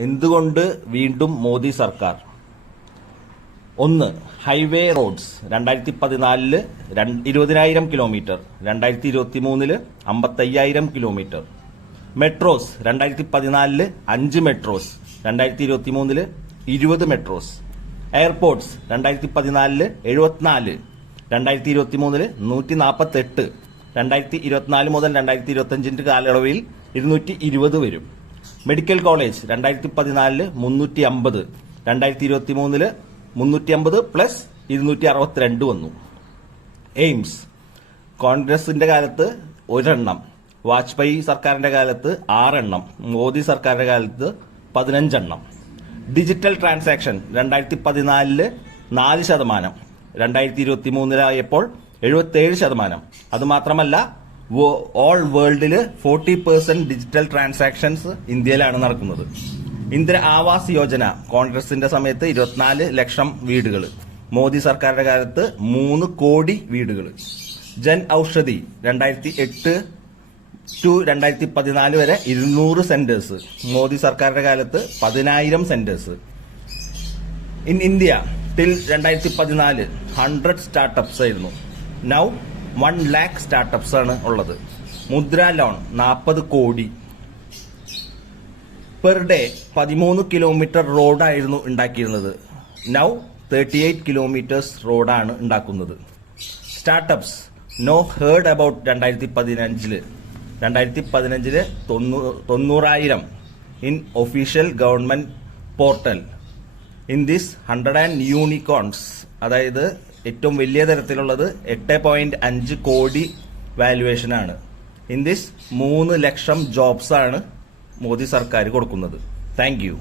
എന്തുകൊണ്ട് വീണ്ടും മോദി സർക്കാർ? ഒന്ന്, highway roads 2014 20,000 kilometre, 2023 55,000 kilometre. Metros 2014 5 metros, 2023 20 metros. Airports 2014 74, 2023 148, 2024 മുതൽ 2025 കാലയളവിൽ 220 വരും. മെഡിക്കൽ കോളേജ് 2014 350, 2023 350 പ്ലസ് 262 വന്നു. എയിംസ് കോൺഗ്രസിന്റെ കാലത്ത് 1 എണ്ണം, വാജ്പേയി സർക്കാരിന്റെ കാലത്ത് 6 എണ്ണം, മോദി സർക്കാരിന്റെ കാലത്ത് 15 എണ്ണം. Digital transaction 2014 4%, 2023 77%. അതുമാത്രമല്ല, ഓൾ വേൾഡിൽ 40% ഡിജിറ്റൽ ട്രാൻസാക്ഷൻസ് ഇന്ത്യയിലാണ് നടക്കുന്നത്. ഇന്ദിര ആവാസ് യോജന കോൺഗ്രസിന്റെ സമയത്ത് 24 ലക്ഷം വീടുകൾ, മോദി സർക്കാരിന്റെ കാലത്ത് 3 കോടി വീടുകൾ. ജൻ ഔഷധി 2008 to 2014 വരെ 200 സെന്റേഴ്സ്, മോദി സർക്കാരിന്റെ കാലത്ത് 10,000 centres. In India till 2014 100 startups ആയിരുന്നു. നൗ 1 lakh സ്റ്റാർട്ടപ്സ് ആണ് ഉള്ളത്. മുദ്ര ലോൺ 40 കോടി. പെർ ഡേ 13 കിലോമീറ്റർ റോഡായിരുന്നു ഉണ്ടാക്കിയിരുന്നത്. നൗ 38 കിലോമീറ്റേഴ്സ് റോഡാണ് ഉണ്ടാക്കുന്നത്. Startups no heard about 2015 90,000 in official government portal. In this 100 unicorns, അതായത് ഏറ്റവും വലിയ തരത്തിലുള്ളത് 8.5 കോടി വാല്യുവേഷൻ ആണ്. ഇൻ ദിസ് 3 ലക്ഷം ജോബ്സ് ആണ് മോദി സർക്കാർ കൊടുക്കുന്നത്. Thank you.